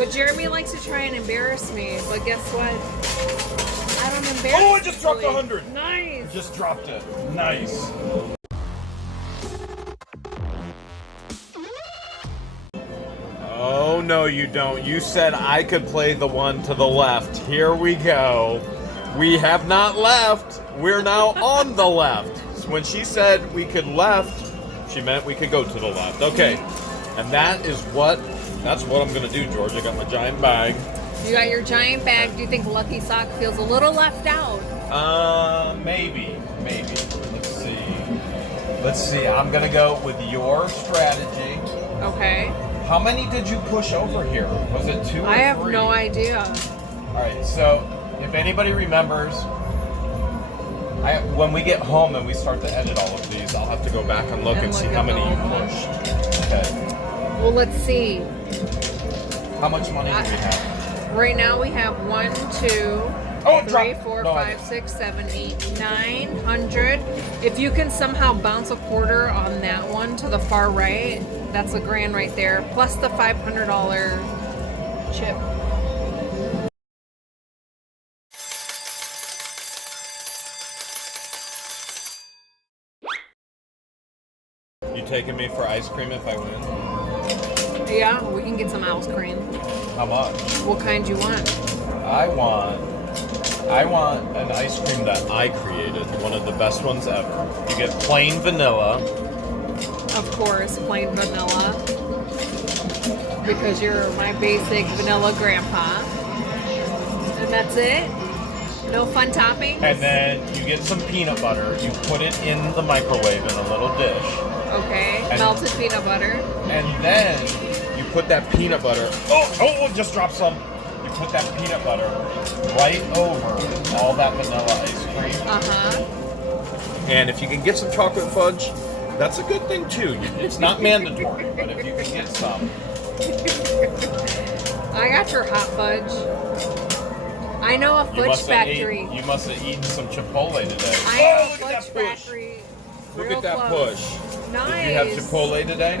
But Jeremy likes to try and embarrass me. But guess what? I don't embarrass. Oh, I just dropped 100. Nice. I just dropped it. Nice. Oh, no, you don't. You said I could play the one to the left. Here we go. We have not left. We're now on the left. So when she said we could left, she meant we could go to the left. Okay. And that's what I'm going to do, George. I got my giant bag. You got your giant bag. Do you think Lucky Sock feels a little left out? Maybe. Let's see. I'm going to go with your strategy. Okay. How many did you push over here? Was it 2 or 3? I have no idea. All right, so if anybody remembers, when we get home and we start to edit all of these, I'll have to go back and look and see how many you pushed. Okay. Well, let's see. How much money do we have? Right now we have 1, 2, Oh, 3, 4, 5, 6, 7, 8, 900. If you can somehow bounce a quarter on that one to the far right, that's $1,000 right there, plus the $500 chip. You taking me for ice cream if I win? Yeah, we can get some ice cream. How much? What kind you want? I want an ice cream that I created, one of the best ones ever. You get plain vanilla. Of course, plain vanilla. Because you're my basic vanilla grandpa. And that's it? No fun toppings? And then you get some peanut butter. You put it in the microwave in a little dish. Okay, And melted peanut butter. And then you put that peanut butter. Oh, just dropped some. You put that peanut butter right over all that vanilla ice cream. Uh-huh. And if you can get some chocolate fudge, that's a good thing too. It's not mandatory, but if you can get some. I got your hot fudge. I know a fudge factory. You must have eaten some Chipotle today. I know look a at fudge that push. factory. Look at that Close. push. Nice. Did you have Chipotle today?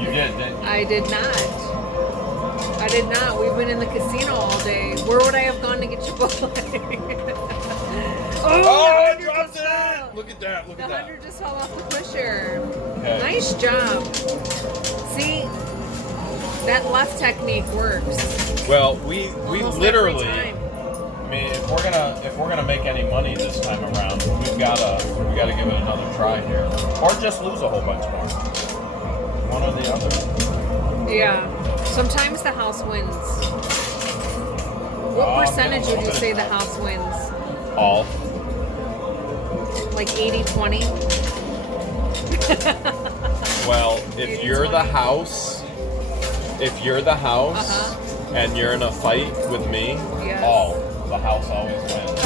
You did, didn't you? I did not. I did not. We've been in the casino all day. Where would I have gone to get Chipotle? I dropped it! Look at that, look at The that. 100 just fell off the pusher. Okay. Nice job. See, that left technique works. Well, we Almost literally. every time. I mean, if we're gonna make any money this time around, we gotta give it another try here, or just lose a whole bunch more. One or the other. Yeah. Sometimes the house wins. What percentage would you say the house wins? All. Like 80-20? Well, if you're the house, Uh-huh. and you're in a fight with me, Yes. the house always wins.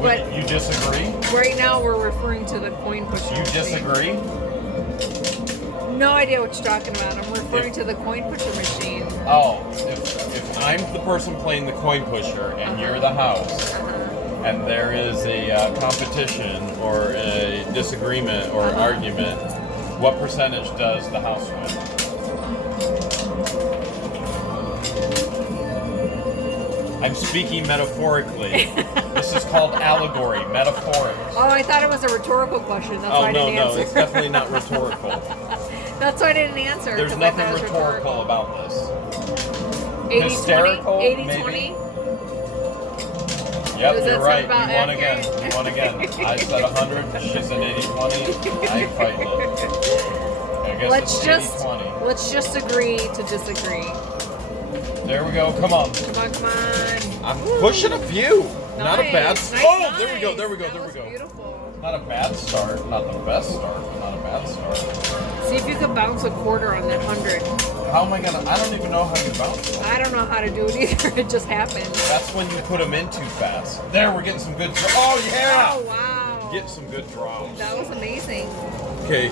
But you disagree? right now we're referring to the coin pusher. You machine. disagree? No idea what you're talking about. I'm referring to the coin pusher machine. Oh, if I'm the person playing the coin pusher and you're the house, and there is a competition or a disagreement or argument, what percentage does the house win? I'm speaking metaphorically. This is called allegory, metaphorics. Oh, I thought it was a rhetorical question. That's why I didn't answer. It's definitely not rhetorical. That's why I didn't answer. There's 'cause nothing I thought it was rhetorical about this. 80-20? Hysterical, 80-20? Yep, Does that you're sound right. about You won accurate? again. You won again. I said 100. She said 80-20. I ain't fighting it. I guess it's 80-20. Let's just agree to disagree. There we go. Come on. Come on, come on. I'm pushing a few. Not a bad. Nice, Oh, there we go. nice. There we go. That There we was go. Beautiful. Not a bad start. Not the best start, but not a bad start. See if you could bounce a quarter on that 100. How am I gonna? I don't even know how you bounce them. I don't know how to do it either. It just happened. That's when you put them in too fast. There, we're getting some good. Oh yeah. Oh wow. Get some good drops. That was amazing. Okay.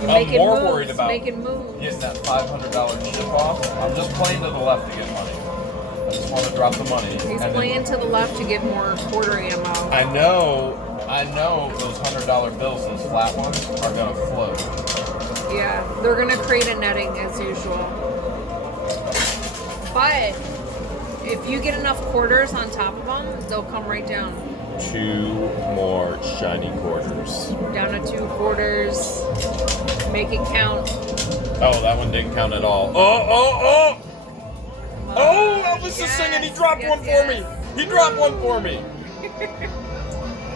You're I'm making more moves, worried about making moves. getting that $500 chip off. I'm just playing to the left to get money. I just want to drop the money. He's and playing to the left to get more quarter ammo. I know those $100 bills, those flat ones, are gonna float. Yeah, they're gonna create a netting as usual. But if you get enough quarters on top of them, they'll come right down. 2 more shiny quarters. Down to 2 quarters. Make it count. Oh, that one didn't count at all. Oh! Oh, Elvis is singing. He dropped one for me. He dropped one for me.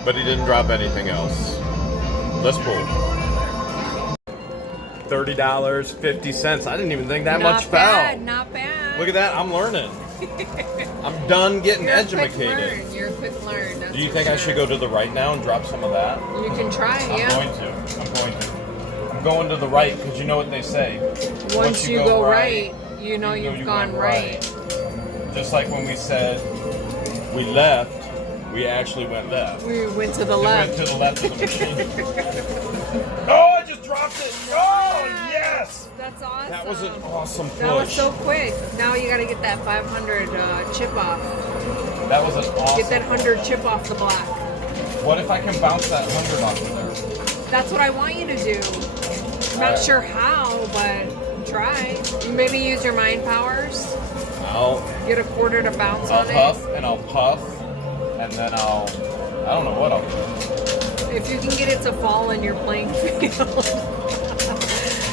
But he didn't drop anything else. Let's pull. $30.50. I didn't even think that much fell. Not bad. Look at that. I'm learning. I'm done getting educated. You're a quick learn. Do you think I should go to the right now and drop some of that? You can try, yeah. I'm going to. I'm going to the right because you know what they say. Once you go right, you know you've gone right. Just like when we said we left, we actually went left. We went to the We left. went to the left of the machine. Oh, I just dropped it. Oh, yes. That's awesome. That was an awesome push. That was so quick. Now you got to get that 500 chip off. That was an awesome. Get that 100 chip off the block. What if I can bounce that 100 off of there? That's what I want you to do. I'm not sure how, but try. You maybe use your mind powers. I'll Get a quarter to bounce I'll on puff it. and I'll puff, and then I don't know what I'll do. If you can get it to fall in your playing field,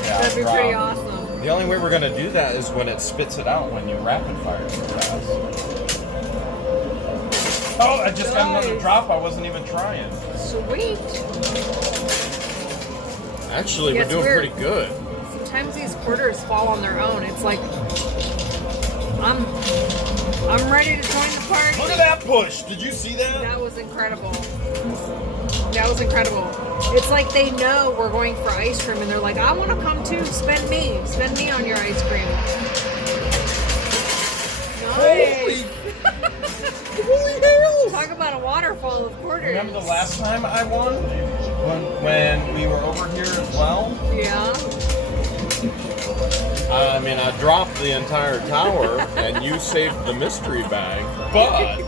that'd be pretty awesome. The only way we're gonna do that is when it spits it out when you rapid fire too fast. Oh, I just got another drop. I wasn't even trying. Sweet. Actually, Yeah, we're it's doing weird. pretty good. Sometimes these quarters fall on their own. It's like I'm ready to join the party. Look at that push. Did you see that? That was incredible. That was incredible. It's like they know we're going for ice cream and they're like, I want to come too. Spend me on your ice cream. Nice. Holy hell! Talk about a waterfall of quarters. Remember the last time I won? When we were over here as well? Yeah. I mean, I dropped the entire tower and you saved the mystery bag, but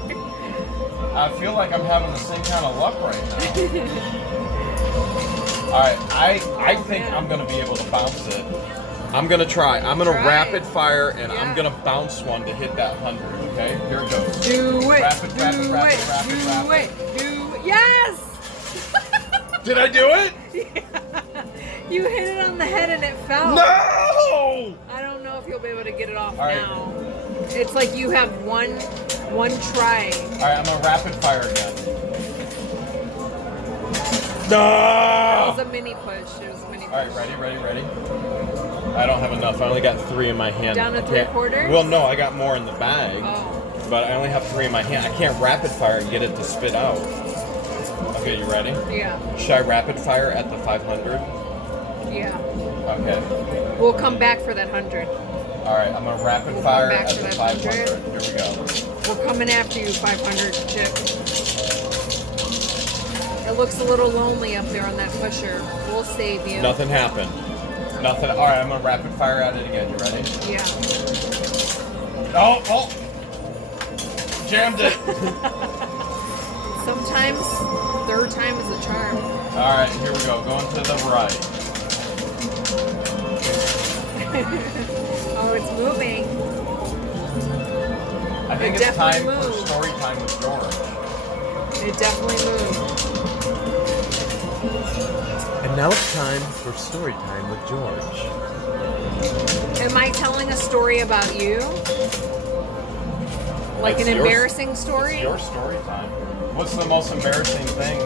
I feel like I'm having the same kind of luck right now. Alright, I think I'm going to be able to bounce it. I'm going to try. I'm going to rapid fire and I'm going to bounce one to hit that 100, okay? Here it goes. Do it. Rapid. Yes! Did I do it? Yeah. You hit it on the head and it fell. No! I don't know if you'll be able to get it off All right. now. It's like you have one try. Alright, I'm going to rapid fire again. It No! was a mini push. It was a mini push. Alright, ready? I don't have enough. I only got 3 in my hand. Down to I can't- 3/4? Well, no, I got more in the bag. Oh. But I only have 3 in my hand. I can't rapid fire and get it to spit out. Okay, you ready? Yeah. Should I rapid fire at the 500? Yeah. Okay. We'll come back for that 100. Alright, I'm going to rapid We'll fire come back at to the that 500. 100. Here we go. We're coming after you, 500 chip. It looks a little lonely up there on that pusher. We'll save you. Nothing happened. Nothing. Alright, I'm going to rapid fire at it again. You ready? Yeah. Oh! Jammed it. Sometimes third time is a charm. Alright, here we go. Going to the right. Oh, it's moving. I think It it's time definitely for moved. story time with George. It definitely moved. And now it's time for story time with George. Am I telling a story about you? Like It's an yours. embarrassing story? It's your story time. What's the most embarrassing thing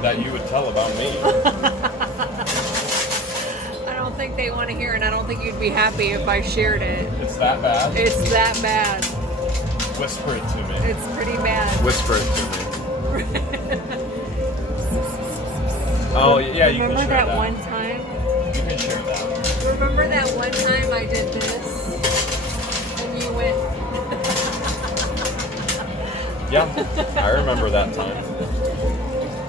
that you would tell about me? I don't think they want to hear it. I don't think you'd be happy if I shared it. It's that bad? It's that bad. Whisper it to me. It's pretty bad. Whisper it to me. Oh, yeah, you can Remember share that one time? You can share that. Remember that one time I did this? And you went... Yeah, I remember that time.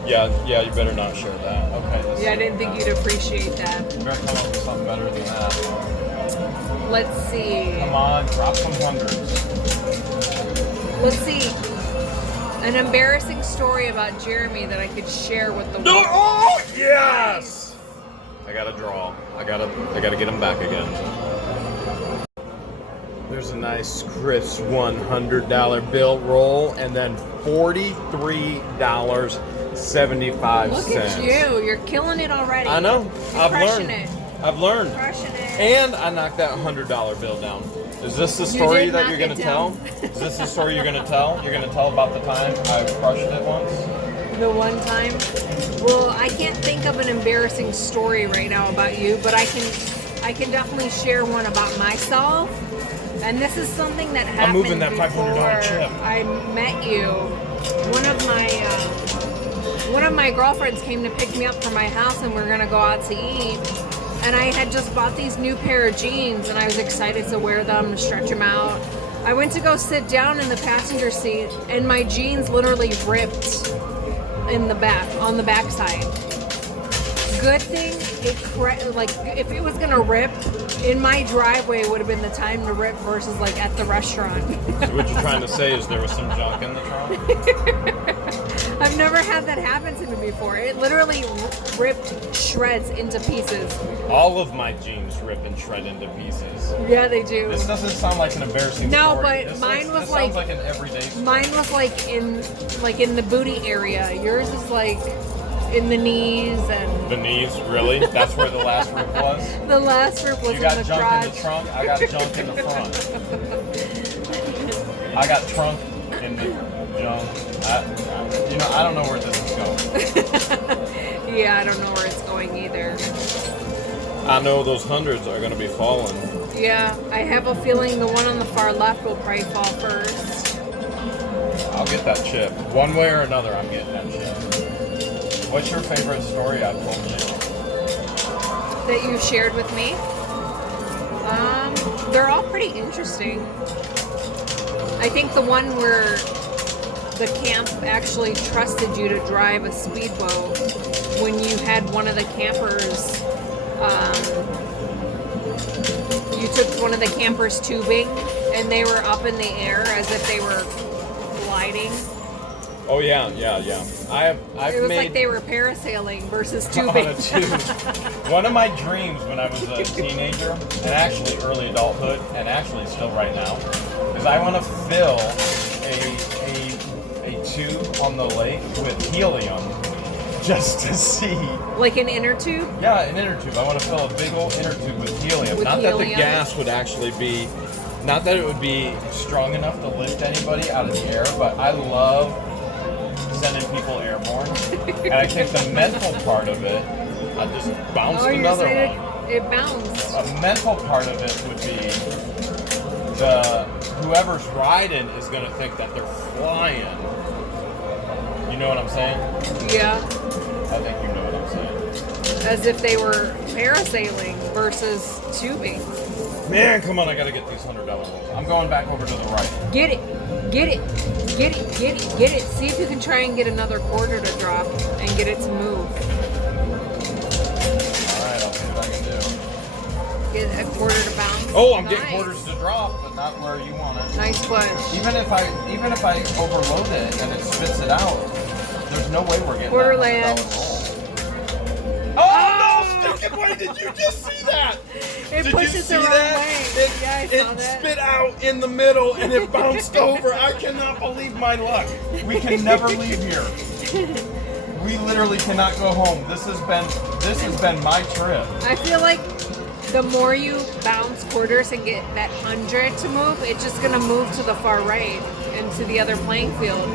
Yeah, you better not share that. Okay. Yeah, I didn't think you'd appreciate that. You better come up with something better than that. Let's see. Come on, drop some hundreds. Let's see. An embarrassing story about Jeremy that I could share with the No! world. Oh, yes! I gotta draw. I gotta get them back again. There's a nice crisp $100 bill roll, and then $43.75. Look at you. You're killing it already. I know. I've learned. I've learned. Crushing it. And I knocked that $100 bill down. Is this the story that you're going to tell? Is this the story you're going to tell? You're going to tell about the time I crushed it once? The one time? Well, I can't think of an embarrassing story right now about you, but I can definitely share one about myself. And this is something that happened I'm moving that before $500 chip. I met you. One of my girlfriends came to pick me up from my house, and we were gonna go out to eat. And I had just bought these new pair of jeans, and I was excited to wear them, to stretch them out. I went to go sit down in the passenger seat, and my jeans literally ripped in the back, on the back side. Good thing if it was gonna rip in my driveway, would have been the time to rip versus like at the restaurant. So what you're trying to say is there was some junk in the trunk? I've never had that happen to me before. It literally ripped shreds into pieces. All of my jeans rip and shred into pieces. Yeah, they do. This doesn't sound like an embarrassing No, story. but This mine was this like sounds like an everyday story. Mine was like in the booty area. Yours is like in the knees and. The knees, really? That's where the last rip was? The last rip was You got in the junk crotch. in the trunk, I got junk in the front. I got trunk in the junk. I don't know where this is going. Yeah, I don't know where it's going either. I know those hundreds are going to be falling. Yeah, I have a feeling the one on the far left will probably fall first. I'll get that chip. One way or another, I'm getting that chip. What's your favorite story I've told you? That you shared with me? They're all pretty interesting. I think the one where the camp actually trusted you to drive a speedboat when you had one of the campers, you took one of the campers tubing and they were up in the air as if they were gliding. Oh yeah. I've It was made like they were parasailing versus on tubing. a tube. One of my dreams when I was a teenager, and actually early adulthood, and actually still right now, is I want to fill a tube on the lake with helium just to see. Like an inner tube? Yeah, an inner tube. I want to fill a big old inner tube with helium. With Not that the helium? gas would actually be, not that it would be strong enough to lift anybody out of the air, but I love sending people airborne. And I think the mental part of it, I just bounced another one. It bounced. A mental part of it would be whoever's riding is going to think that they're flying. You know what I'm saying? Yeah. I think you know what I'm saying. As if they were parasailing versus tubing. Man, come on, I gotta get these $100 rolls. I'm going back over to the right. Get it. See if you can try and get another quarter to drop and get it to move. Alright, I'll see what I can do. Get a quarter to bounce. Oh, I'm Nice. getting quarters to drop, but not where you want it. Nice push. Even if I overload it and it spits it out, there's no way we're getting Borderland. that $100 roll. Oh no, stinking way! Did you just see that? It Did pushes you see the wrong that? way. It, Yeah, I it saw that. spit out in the middle and it bounced over. I cannot believe my luck. We can never leave here. We literally cannot go home. This has been my trip. I feel like the more you bounce quarters and get that 100 to move, it's just gonna move to the far right and to the other playing field.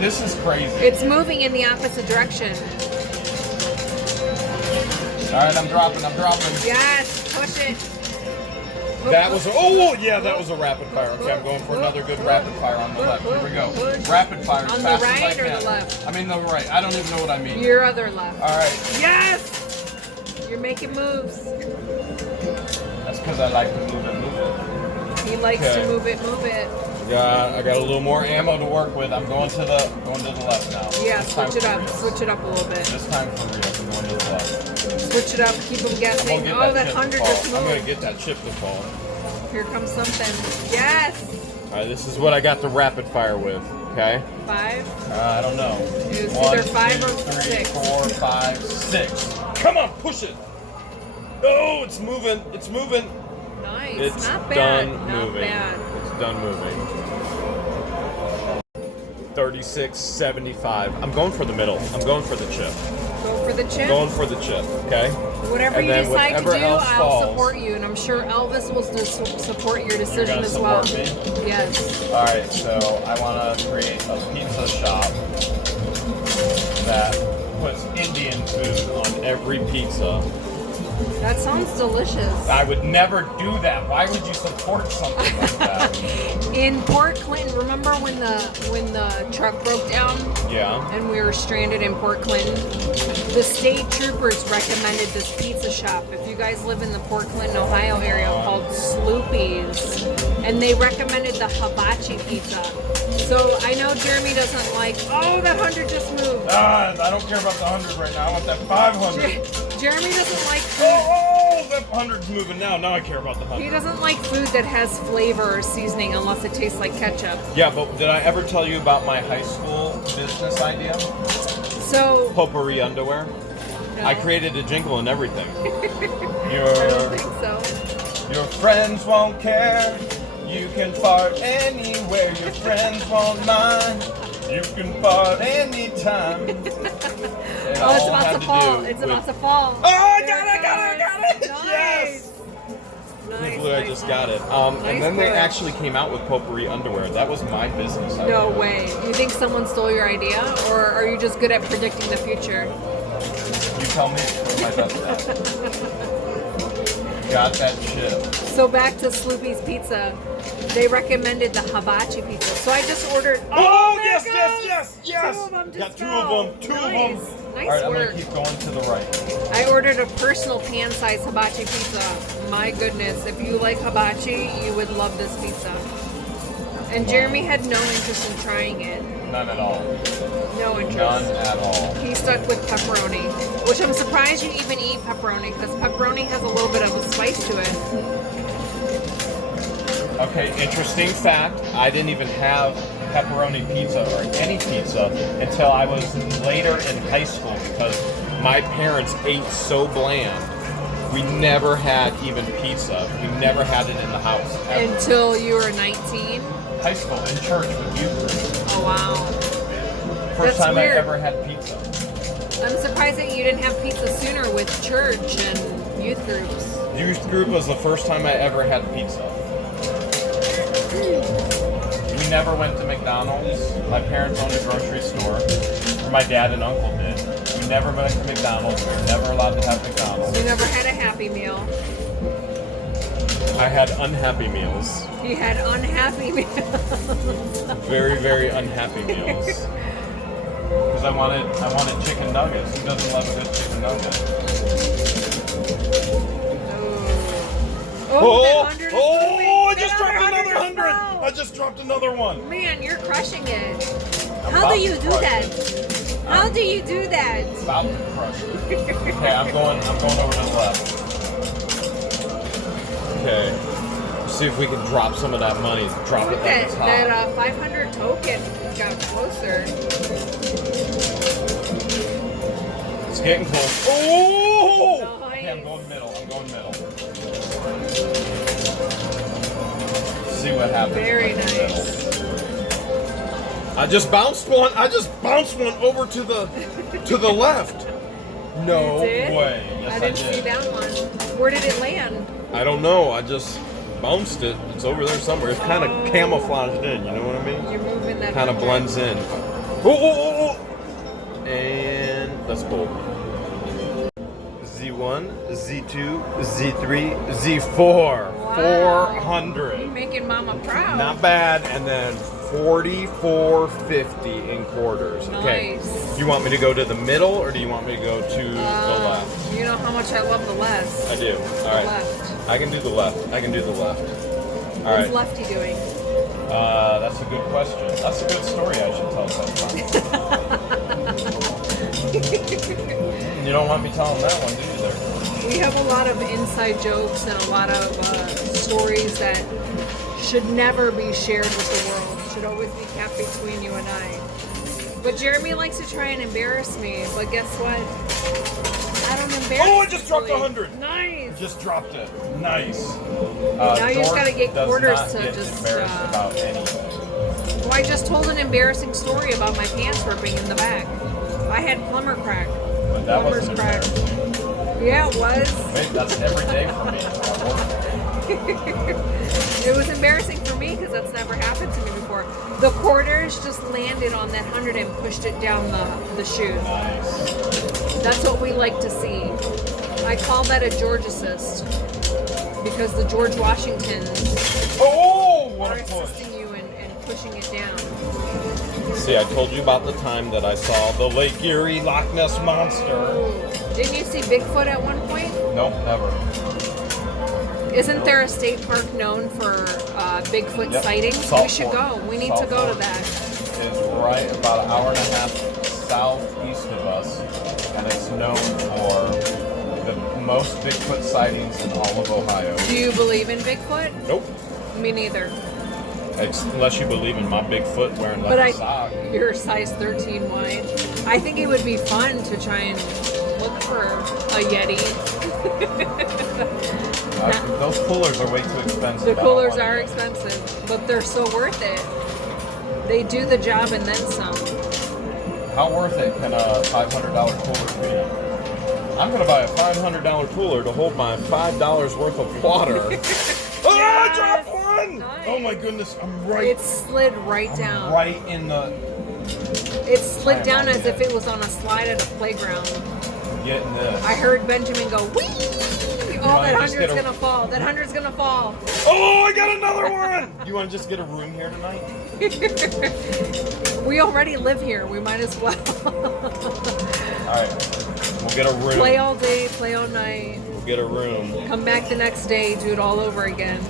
This is crazy. It's moving in the opposite direction. All right, I'm dropping. Yes, push it. That was that was a rapid fire. Okay, I'm going for another good rapid fire on the left. Here we go. Rapid fire as On the fast right as I or can. the left? I mean the right. I don't even know what I mean. Your other left. All right. Yes! You're making moves. That's because I like to move it. He likes Okay. to move it. I got a little more ammo to work with. I'm going to the left now. Yeah, This time switch it for up. real. Switch it up a little bit. This time for real. I'm going to the left. Switch it up. Keep them I'm guessing. gonna get Oh, that chip to 100 fall. just I'm gonna moved. get that chip to fall. Here comes something. Yes! All right, this is what I got the rapid fire with. Okay. 5. I don't know. It's 1, either 5 or 2, 3, 6. 4, 5, 6. Come on, push it. Oh, it's moving. It's moving. Nice. It's not bad. done Not moving. bad. It's done moving. 36.75. I'm going for the middle. I'm going for the chip. Go for the chip. Going for the chip. Okay. Whatever And you then decide to whatever do, else I'll falls. support you, and I'm sure Elvis will support your decision gonna as well. support me? Yes. All right. So I want to create a pizza shop that puts Indian food on every pizza. That sounds delicious. I would never do that. Why would you support something like that? In Port Clinton, remember when the truck broke down? Yeah. And we were stranded in Port Clinton? The state troopers recommended this pizza shop. If you guys live in the Port Clinton, Ohio area, called Sloopy's, and they recommended the hibachi pizza. So I know Jeremy doesn't like. Oh, that 100 just moved. I don't care about the 100 right now. I want that 500. Jeremy doesn't like food. Oh, that 100's moving now. Now I care about the 100. He doesn't like food that has flavor or seasoning unless it tastes like ketchup. Yeah, but did I ever tell you about my high school business idea? So Potpourri underwear. no. I created a jingle and everything. I don't Your think so. your friends won't care. You can fart anywhere. Your friends won't mind. You can fart anytime. Oh, it's about to fall. It's about to fall. Oh, I There got it! Nice. Yes! Nice. I believe I just got it. Nice And then they work. actually came out with potpourri underwear. That was my business idea. No way. You think someone stole your idea, or are you just good at predicting the future? You tell me. What am I best at? Got that chip. So back to Sloopy's Pizza. They recommended the hibachi pizza. So I just ordered. Oh, there yes, it yes, goes! yes, yes! Two of them just Got two fell. of them. Two of them. Nice All right, I'm work. going to keep going to the right. I ordered a personal pan-sized hibachi pizza. My goodness, if you like hibachi, you would love this pizza. And Jeremy had no interest in trying it. None at all. No interest. None at all. He stuck with pepperoni, which I'm surprised you even eat pepperoni because pepperoni has a little bit of a spice to it. Okay, interesting fact. I didn't even have pepperoni pizza or any pizza until I was later in high school because my parents ate so bland. We never had even pizza. We never had it in the house. Ever. Until you were 19? High school, in church with youth. Oh, wow. First That's time weird. I ever had pizza. I'm surprised that you didn't have pizza sooner with church and youth groups. Youth group was the first time I ever had pizza. We never went to McDonald's. My parents owned a grocery store. Or my dad and uncle did. We never went to McDonald's. We were never allowed to have McDonald's. You never had a Happy Meal. I had unhappy meals. You had unhappy meals. Very, very unhappy meals. Because I wanted chicken nuggets. Who doesn't love a good chicken nugget? Oh, that 100 is moving. I just That dropped another 100. fell. I just dropped another one. Man, you're crushing it. I'm How about do you to do crush that? it. How do you do that? About to crush it. Okay, I'm going over to the left. Okay. Let's see if we can drop some of that money. Drop it Look at at the top. that 500 token got closer. It's getting close. Oh! Nice. Okay, I'm going middle. See what happens. Very with the nice. middle. I just bounced one over to the left. No You did? way. Yes, I didn't see that one. Where did it land? I don't know. I just bounced it. It's over there somewhere. It's kind of camouflaged in. You know what I mean? You're moving that. Kind of 100. blends in. Oh! And let's go. Z1, Z2, Z3, Z4. Wow. 400. You're making Mama proud. Not bad. And then 44.50 in quarters. Okay. Nice. You want me to go to the middle or do you want me to go to the left? You know how much I love the left. I do. All right. Left. I can do the left. All What's right. Lefty doing? That's a good question. That's a good story I should tell sometime. You don't want me telling that one, do you, there? We have a lot of inside jokes and a lot of stories that should never be shared with the world. Should always be kept between you and I. But Jeremy likes to try and embarrass me. But guess what? I I don't embarrass. Oh, I just dropped 100. Nice. Just dropped it. Nice. Now you just gotta get quarters does not to get just. embarrassed about anything. Well, I just told an embarrassing story about my pants ripping in the back. I had plumber crack. But that Plumber's wasn't crack. embarrassing. Yeah, it was. Wait, that's every day for me. It was embarrassing for me because that's never happened to me before. The quarters just landed on that 100 and pushed it down the chute. Nice. That's what we like to see. I call that a George assist because the George Washingtons Oh, are what a push. assisting you and pushing it down. See, I told you about the time that I saw the Lake Erie Loch Ness Monster. Didn't you see Bigfoot at one point? Nope, never. Isn't there a state park known for Bigfoot Yep. sightings? Salt We should Fork. go. We need Salt to go to Fork. that. It's right about an hour and a half southeast of us, and it's known for the most Bigfoot sightings in all of Ohio. Do you believe in Bigfoot? Nope. Me neither. Unless you believe in my big foot wearing But leather sock. you're size 13 wide. I think it would be fun to try and look for a Yeti. Those coolers are way too expensive. The I don't coolers want are it. expensive, but they're so worth it. They do the job and then some. How worth it can a $500 cooler be? I'm going to buy a $500 cooler to hold my $5 worth of water. Oh, I dropped one! Nice. Oh my goodness, I'm right. It slid right down. Right in the. It slid I'm down on as it. if it was on a slide at a playground. Getting this. I heard Benjamin go, whee! Oh, might that just 100's get a- gonna fall. That 100's gonna fall. Oh, I got another one! You want to just get a room here tonight? We already live here. We might as well. Alright, we'll get a room. Play all day, play all night. We'll get a room. Come back the next day, do it all over again.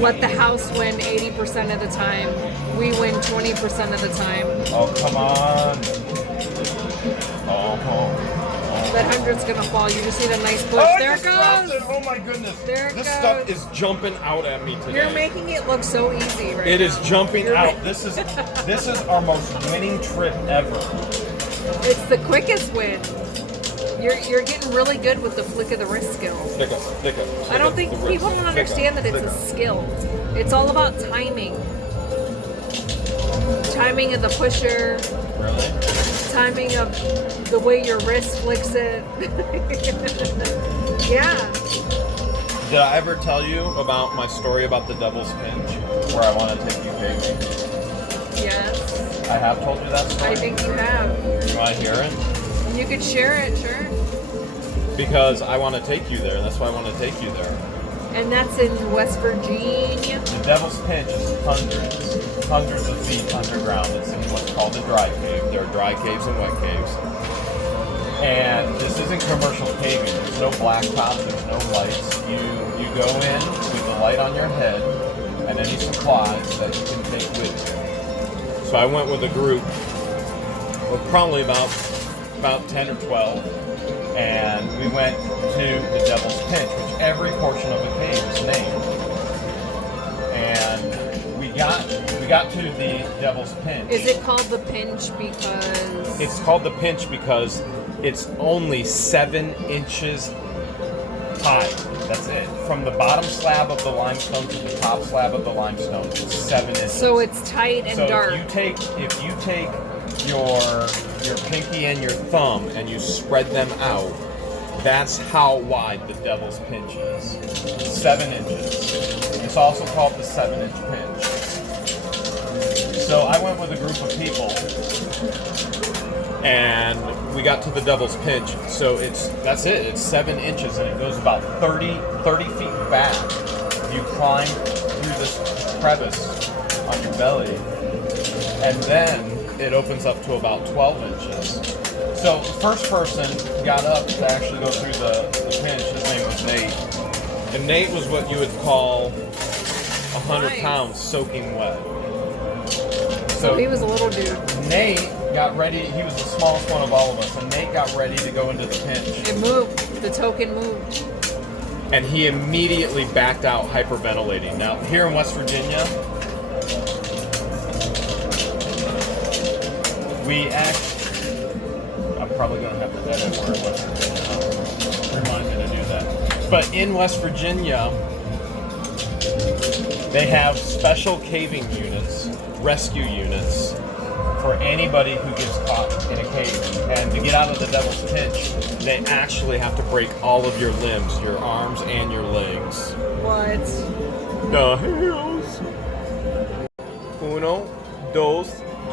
Let the house win 80% of the time. We win 20% of the time. Oh, come on. Oh, That 100's gonna fall. You just need a nice push. Oh, I There it just dropped goes. it. Oh my goodness. There it this goes. stuff is jumping out at me today. You're making it look so easy right It now. is jumping You're out. ma- This is our most winning trip ever. It's the quickest win. You're getting really good with the flick of the wrist skill. Stick it. I don't think people don't understand that it's a skill. It's all about timing. Timing of the pusher, Really? timing of the way your wrist flicks it. Yeah. Did I ever tell you about my story about the Devil's Pinch, where I want to take you caving? Yes. I have told you that story. I think you have. You want to hear it? You could share it, sure. Because I want to take you there. That's why I want to take you there. And that's in West Virginia. The Devil's Pinch is hundreds of feet underground. It's in what's called a dry cave. There are dry caves and wet caves. And this isn't commercial caving. There's no blacktop. There's no lights. You go in with the light on your head and any supplies that you can take with you. So I went with a group of probably about 10 or 12. And we went to the Devil's Pinch, which every portion of the cave is named. And we got to the Devil's Pinch. Is it called the pinch because It's called the Pinch because it's only 7 inches high. That's it. From the bottom slab of the limestone to the top slab of the limestone, it's 7 inches. so it's tight and So dark? if you take your pinky and your thumb and you spread them out, that's how wide the Devil's Pinch is. 7 inches. It's also called the 7-inch pinch. So I went with a group of people and we got to the Devil's Pinch. So that's it. It's 7 inches and it goes about 30 feet back. You climb through this crevice on your belly and then it opens up to about 12 inches. So the first person got up to actually go through the pinch. His name was Nate. And Nate was what you would call 100 Nice. pounds soaking wet. So he was a little dude. Nate got ready. He was the smallest one of all of us. And Nate got ready to go into the pinch. It moved. The token moved. And he immediately backed out hyperventilating. Now, here in West Virginia, probably going to have to edit where it was. Remind me to do that. But in West Virginia, they have special caving units, rescue units, for anybody who gets caught in a cave. And to get out of the devil's pinch, they actually have to break all of your limbs, your arms and your legs. What? The hills. Uno, dos,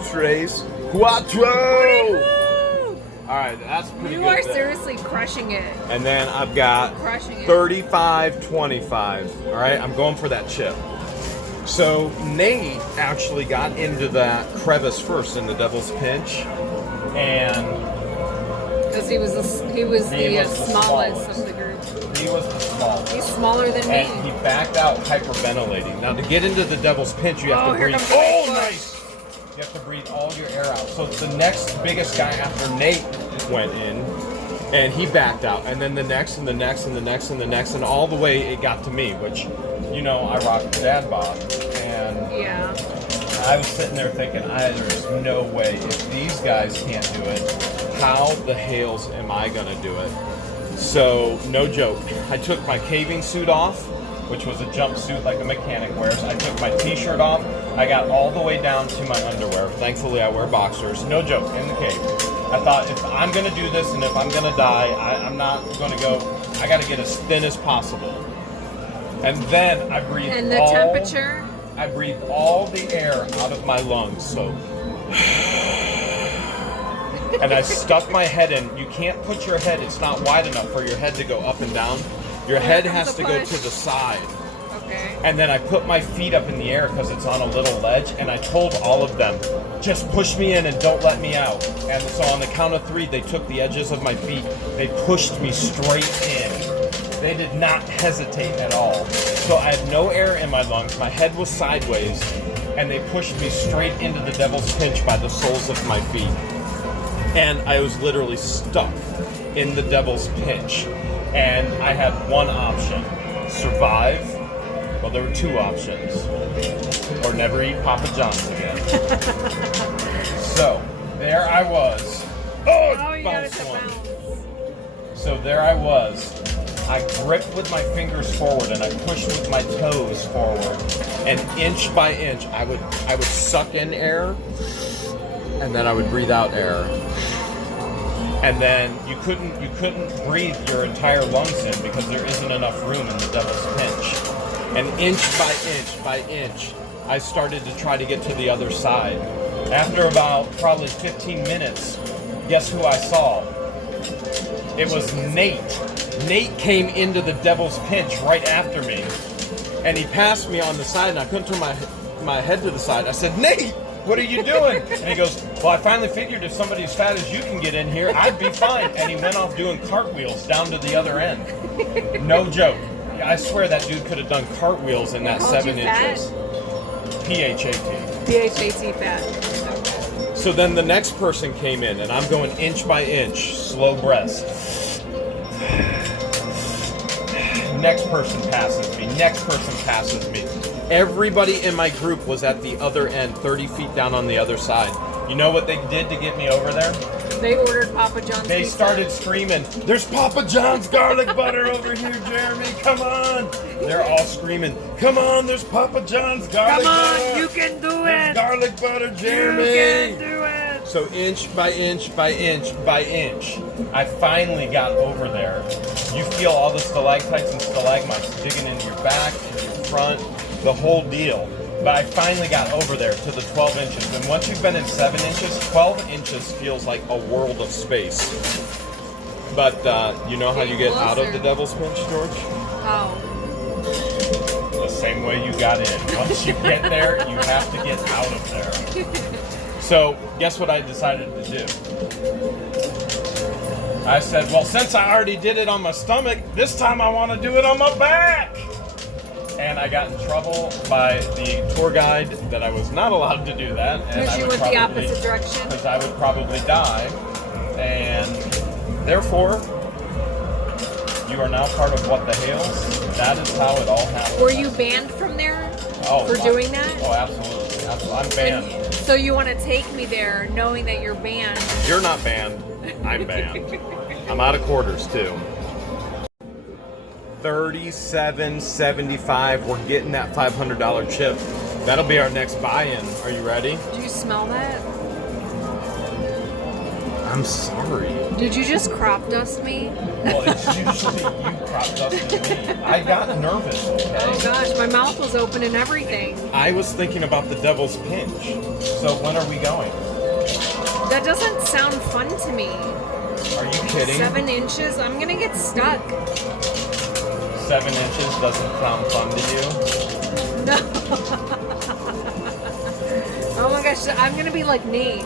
tres, cuatro. All right, that's pretty good. You are there. seriously crushing it. And then I've got Crushing it. 35, 25. All right, I'm going for that chip. So Nate actually got into that crevice first in the devil's pinch, and because he was the smallest of the group. He was the smallest. He's smaller than And me. he backed out hyperventilating. Now to get into the devil's pinch, you have to here breathe. comes the Oh, push. nice! You have to breathe all your air out. So the next biggest guy after Nate went in, and he backed out, and then the next, and the next, and the next, and the next, and all the way it got to me, which, you know, I rock the dad bod, and Yeah. I was sitting there thinking, there's no way, if these guys can't do it, how the Hales am I gonna do it? So, no joke, I took my caving suit off, which was a jumpsuit like a mechanic wears. I took my t-shirt off, I got all the way down to my underwear. Thankfully I wear boxers, no joke, in the cave. I thought, if I'm gonna do this and if I'm gonna die, I'm not gonna go, I gotta get as thin as possible. And then I breathe And the temperature? I breathe all the air out of my lungs, so. And I stuck my head in. You can't put your head, it's not wide enough for your head to go up and down. Your head has to go to the side. Okay. And then I put my feet up in the air because it's on a little ledge, and I told all of them, just push me in and don't let me out. And so on the count of 3, they took the edges of my feet, they pushed me straight in. They did not hesitate at all. So I had no air in my lungs, my head was sideways, and they pushed me straight into the devil's pinch by the soles of my feet. And I was literally stuck in the devil's pinch. And I had one option, survive. Well, there were 2 options, or never eat Papa John's again. So there I was. Oh, you got it bounced to one. bounce. So there I was. I gripped with my fingers forward and I pushed with my toes forward. And inch by inch, I would suck in air, and then I would breathe out air. And then you couldn't breathe your entire lungs in because there isn't enough room in the devil's pinch. And inch by inch, I started to try to get to the other side. After about probably 15 minutes, guess who I saw? It was Nate. Nate came into the devil's pinch right after me. And he passed me on the side, and I couldn't turn my head to the side. I said, Nate, what are you doing? And he goes, well, I finally figured if somebody as fat as you can get in here, I'd be fine. And he went off doing cartwheels down to the other end. No joke. I swear that dude could have done cartwheels in that 7 inches. PHAT. PHAT fat. So then the next person came in, and I'm going inch by inch, slow breaths. Next person passes me. Next person passes me. Everybody in my group was at the other end, 30 feet down on the other side. You know what they did to get me over there? They ordered Papa John's They pizza. started screaming, there's Papa John's garlic butter over here, Jeremy, come on. They're all screaming, come on, there's Papa John's garlic butter. Come on, you can do There's it. garlic butter, Jeremy. You can do it. So inch by inch by inch by inch, I finally got over there. You feel all the stalactites and stalagmites digging into your back, into your front, the whole deal. But I finally got over there to the 12 inches. And once you've been in 7 inches, 12 inches feels like a world of space. But you know how you get out of the devil's pinch, George? Oh. The same way you got in. Once you get there, you have to get out of there. So, guess what I decided to do? I said, well, since I already did it on my stomach, this time I want to do it on my back. And I got in trouble by the tour guide that I was not allowed to do that. Because you went the opposite direction? Because I would probably die. And therefore, you are now part of What the Hales. That is how it all happened. Were you banned from there for doing that? Oh, absolutely. I'm banned. So you want to take me there knowing that you're banned? You're not banned. I'm banned. I'm out of quarters too. $37.75. We're getting that $500 chip. That'll be our next buy-in. Are you ready? Do you smell that? I'm sorry. Did you just crop dust me? Well, it's usually you crop dusting me. I got nervous, okay? Oh gosh, my mouth was open and everything. I was thinking about the devil's pinch. So when are we going? That doesn't sound fun to me. Are you kidding? 7 inches? I'm gonna get stuck. 7 inches doesn't sound fun to you? No. Oh my gosh, I'm gonna be like Nate,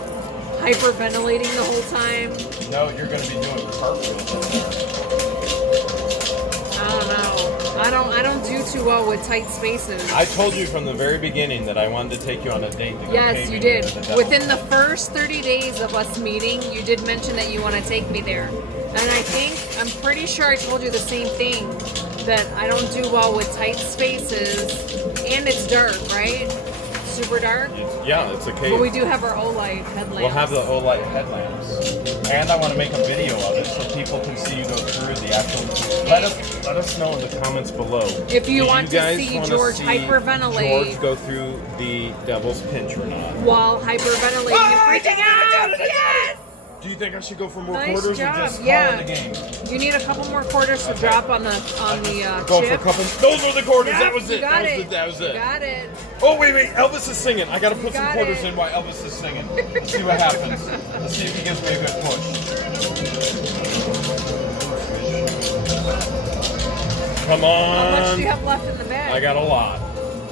hyperventilating the whole time. No, you're gonna be doing cartwheels in there. I don't know. I don't do too well with tight spaces. I told you from the very beginning that I wanted to take you on a date to go Yes, caving you did. into the devil's Within the first 30 days of us meeting, you did mention that you want to take me there. And I'm pretty sure I told you the same thing, that I don't do well with tight spaces, and it's dark, right? Super dark. Yeah, it's a cave. But we do have our OLIGHT headlamps. We'll have the OLIGHT headlamps. And I want to make a video of it so people can see you go through the actual... Let us know in the comments below. If you Do want to guys see wanna George see hyperventilate... George go through the devil's pinch or not. While hyperventilating and freaking out! Yes! Do you think I should go for more Nice quarters job. or just call Yeah. it a game? You need a couple more quarters to drop on the Go for a chip. couple. Those were the quarters. Yep, that was you it. got That was it. it. That was it. You got it. Oh wait. Elvis is singing. I gotta put some got quarters it. in while Elvis is singing. Let's see what happens. Let's see if he gives me a good push. Come How much on. do you have left in the bag? I got a lot.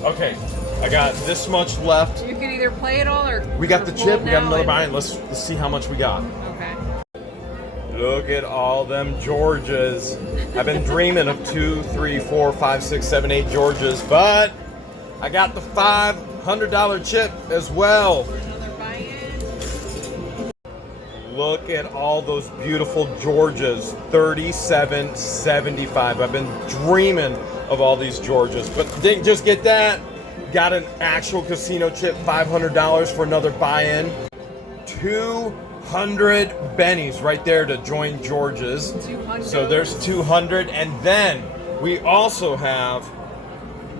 Okay, I got this much left. You can either play it all or We got the or chip. hold We got now another and- buy-in. Let's see how much we got. Okay. Look at all them Georges. I've been dreaming of 2, 3, 4, 5, 6, 7, 8 Georges, but I got the $500 chip as well. Another buy-in. Look at all those beautiful Georges. $37.75. I've been dreaming of all these Georges, but didn't just get that. Got an actual casino chip, $500 for another buy-in. 200 bennies right there to join George's. 200. So there's 200, and then we also have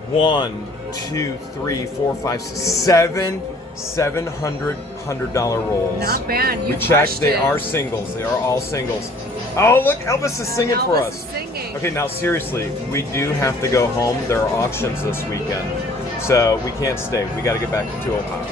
1, 2, 3, 4, 5, 6, 7 $700 rolls. Not bad. You We checked. crushed They it. are singles. They are all singles. Oh, look, Elvis is singing for Elvis us. is singing. Okay, now seriously, we do have to go home. There are auctions this weekend, so we can't stay. We got to get back to Ohio.